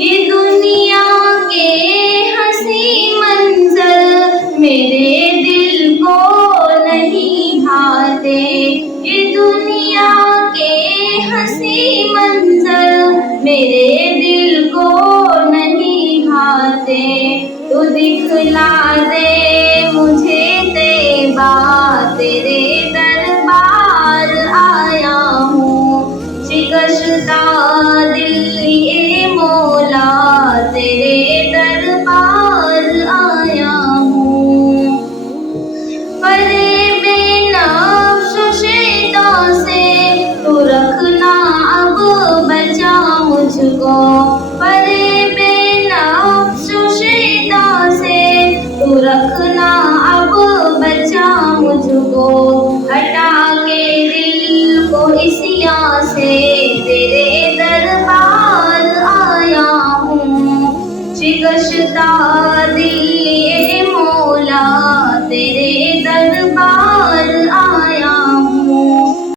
ये दुनिया के हंसी मंजर मेरे दिल को नहीं भाते। ये दुनिया के हंसी मंजर मेरे दिल को नहीं भाते। तू दिखला दे मुझे तेबा, तेरे दरबार आया हूँ। शिकस्ता दिल ये मौला, तेरे दरबार आया हूँ। फरेब नफ्स शैतान से तू रखना अब बचा मुझको। फरेब नफ्स शैतान से तू रखना अब बचा मुझको। हटा के दिल को इसिया से तेरे दरबार आया हूँ। शिकस्ता दिल ये मौला, तेरे